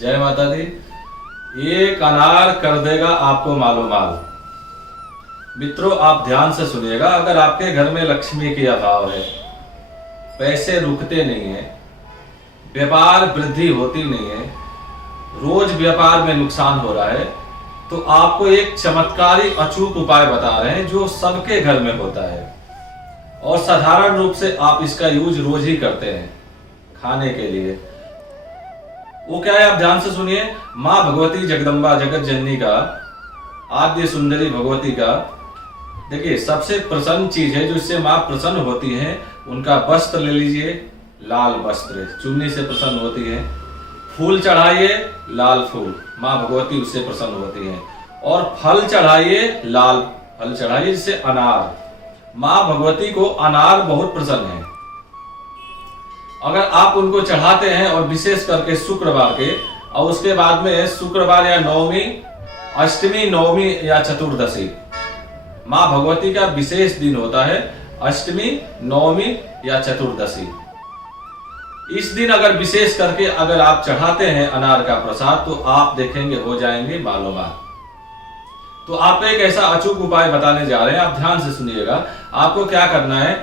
जय माता दी। एक अनार कर देगा आपको मालो माल। मित्रों, आप ध्यान से सुनिएगा। अगर आपके घर में लक्ष्मी की अभाव है, पैसे रुकते नहीं है, व्यापार वृद्धि होती नहीं है, रोज व्यापार में नुकसान हो रहा है, तो आपको एक चमत्कारी अचूक उपाय बता रहे हैं जो सबके घर में होता है और साधारण रूप से आप इसका यूज रोज ही करते हैं खाने के लिए। वो क्या है, आप ध्यान से सुनिए। माँ भगवती जगदम्बा जगत जननी का, आद्य सुंदरी भगवती का, देखिए सबसे प्रसन्न चीज है जो इससे माँ प्रसन्न होती हैं, उनका वस्त्र ले लीजिए, लाल वस्त्र, चुन्नी से प्रसन्न होती है। फूल चढ़ाइए, लाल फूल, माँ भगवती उससे प्रसन्न होती हैं। और फल चढ़ाइए, लाल फल चढ़ाइए, जिससे अनार, माँ भगवती को अनार बहुत प्रसन्न है। अगर आप उनको चढ़ाते हैं और विशेष करके शुक्रवार के, और उसके बाद में शुक्रवार या नवमी, अष्टमी, नवमी या चतुर्दशी, माँ भगवती का विशेष दिन होता है, अष्टमी, नवमी या चतुर्दशी। इस दिन अगर विशेष करके अगर आप चढ़ाते हैं अनार का प्रसाद, तो आप देखेंगे हो जाएंगे मालो माल। तो आपको एक ऐसा अचूक उपाय बताने जा रहे हैं, आप ध्यान से सुनिएगा। आपको क्या करना है,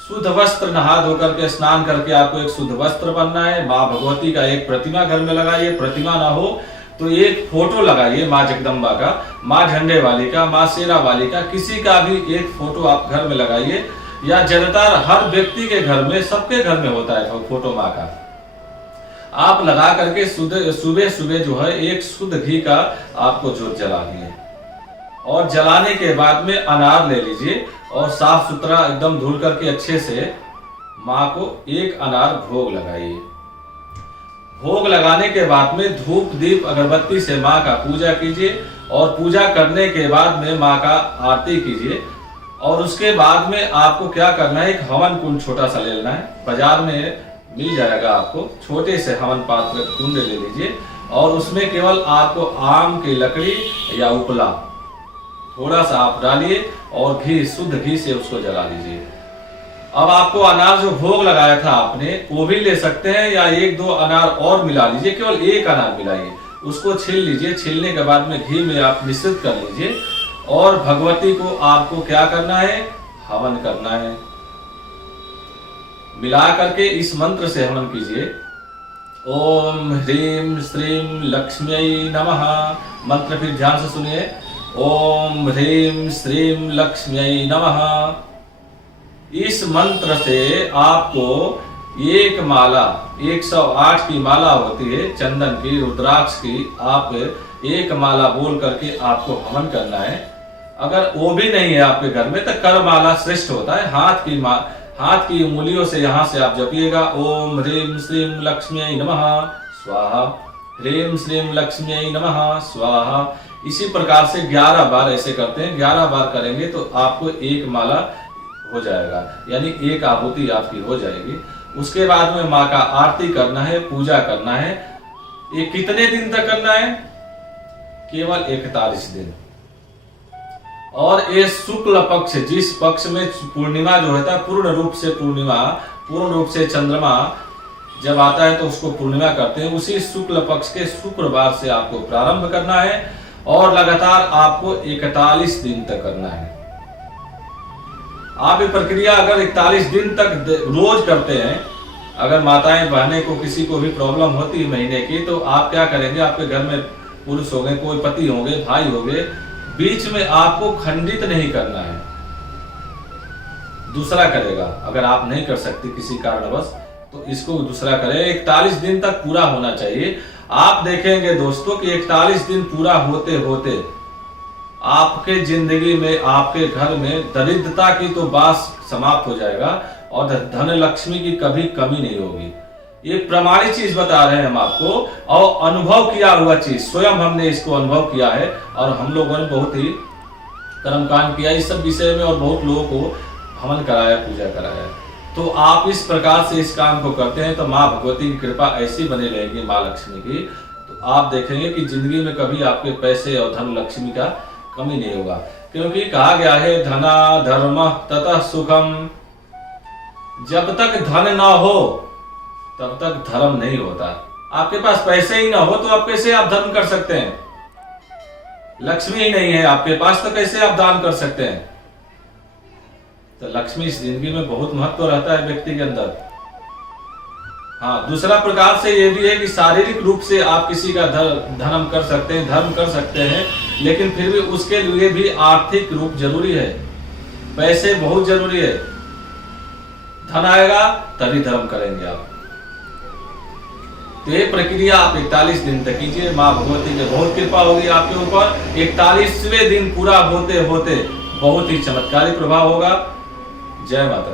शुद्ध वस्त्र, नहा धोकर के स्नान करके आपको एक शुद्ध वस्त्र बनना है। माँ भगवती का एक प्रतिमा घर में लगाइए, प्रतिमा ना हो तो एक फोटो लगाइए माँ जगदम्बा का, माँ झंडे वाली का, माँ शेरा वाली का, किसी का भी एक फोटो आप घर में लगाइए। या ज्यादातर हर व्यक्ति के घर में, सबके घर में होता है फोटो माँ का। आप लगा करके सुबह सुबह जो है एक शुद्ध घी का आपको जोत जलानी है, और जलाने के बाद में अनार ले लीजिए और साफ सुथरा एकदम धुल करके अच्छे से माँ को एक अनार भोग लगाइए। भोग लगाने के बाद में धूप दीप अगरबत्ती से माँ का पूजा कीजिए, और पूजा करने के बाद में माँ का आरती कीजिए। और उसके बाद में आपको क्या करना है, एक हवन कुंड छोटा सा ले लेना है, बाजार में मिल जाएगा आपको। छोटे से हवन पात्र कुंड ले लीजिए, और उसमें केवल आपको आम की लकड़ी या उपला थोड़ा सा आप डालिए, और घी, शुद्ध घी से उसको जला लीजिए। अब आपको अनार जो भोग लगाया था आपने, वो भी ले सकते हैं, या एक दो अनार और मिला लीजिए, केवल एक अनार मिलाइए, उसको छील लीजिए। छीलने के बाद में घी में आप मिश्रित कर लीजिए, और भगवती को आपको क्या करना है, हवन करना है। मिला करके इस मंत्र से हवन कीजिए, ओम ह्रीम श्रीम लक्ष्म्यै नमः। मंत्र फिर ध्यान से सुनिए, ओम ह्रीम श्रीम लक्ष्म्यै नमः। इस मंत्र से आपको एक माला, 108 की माला होती है चंदन की, रुद्राक्ष की, आप एक माला बोल करके आपको हवन करना है। अगर वो भी नहीं है आपके घर में तो कर माला श्रेष्ठ होता है। हाथ की उंगलियों से यहाँ से आप जपिएगा, ओम ह्रीम श्रीम लक्ष्म्यै नमः स्वाहा, ह्रीम श्रीम लक्ष्म्यै नमः स्वाहा। इसी प्रकार से 11 बार ऐसे करते हैं। 11 बार करेंगे तो आपको एक माला हो जाएगा, यानी एक आहुति आपकी हो जाएगी। उसके बाद में माँ का आरती करना है, पूजा करना है। ये कितने दिन तक करना है, केवल 41 दिन। और ये शुक्ल पक्ष, जिस पक्ष में पूर्णिमा जो होता है, पूर्ण रूप से पूर्णिमा, पूर्ण रूप से चंद्रमा जब आता है तो उसको पूर्णिमा करते हैं, उसी शुक्ल पक्ष के शुक्रवार से आपको प्रारंभ करना है, और लगातार आपको 41 दिन तक करना है। आप ये प्रक्रिया अगर 41 दिन तक रोज करते हैं, अगर माताएं बहनें को किसी को भी प्रॉब्लम होती है महीने की, तो आप क्या करेंगे, आपके घर में पुरुष हो गए, कोई पति होंगे, भाई हो गए, बीच में आपको खंडित नहीं करना है, दूसरा करेगा। अगर आप नहीं कर सकते किसी कारणवश तो इसको दूसरा करे। 41 दिन तक पूरा होना चाहिए। आप देखेंगे दोस्तों कि 41 दिन पूरा होते होते आपके जिंदगी में, आपके घर में दरिद्रता की तो बात समाप्त हो जाएगा, और धन लक्ष्मी की कभी कमी नहीं होगी। ये प्रमाणित चीज बता रहे हैं हम आपको, और अनुभव किया हुआ चीज, स्वयं हमने इसको अनुभव किया है, और हम लोगों ने बहुत ही कर्मकांड किया इस सब विषय में, और बहुत लोगों को हवन कराया, पूजा कराया। तो आप इस प्रकार से इस काम को करते हैं तो माँ भगवती की कृपा ऐसी बनी रहेगी, माँ लक्ष्मी की। तो आप देखेंगे कि जिंदगी में कभी आपके पैसे और धन लक्ष्मी का कमी नहीं होगा, क्योंकि कहा गया है धना धर्म ततः सुखम। जब तक धन ना हो तब तक धर्म नहीं होता। आपके पास पैसे ही ना हो तो आप कैसे आप धर्म कर सकते हैं? लक्ष्मी ही नहीं है आपके पास तो कैसे आप दान कर सकते हैं? तो लक्ष्मी इस जिंदगी में बहुत महत्व रहता है व्यक्ति के अंदर। हाँ, दूसरा प्रकार से ये भी है कि शारीरिक रूप से आप किसी का धर्म कर सकते हैं, धर्म कर सकते हैं, लेकिन फिर भी उसके लिए भी आर्थिक रूप जरूरी है, पैसे बहुत जरूरी है। धन आएगा तभी धर्म करेंगे आप। तो ये प्रक्रिया आप 41 दिन तक कीजिए, माँ भगवती की बहुत कृपा होगी आपके ऊपर। 41वें दिन पूरा होते होते बहुत ही चमत्कारी प्रभाव होगा। जय माता।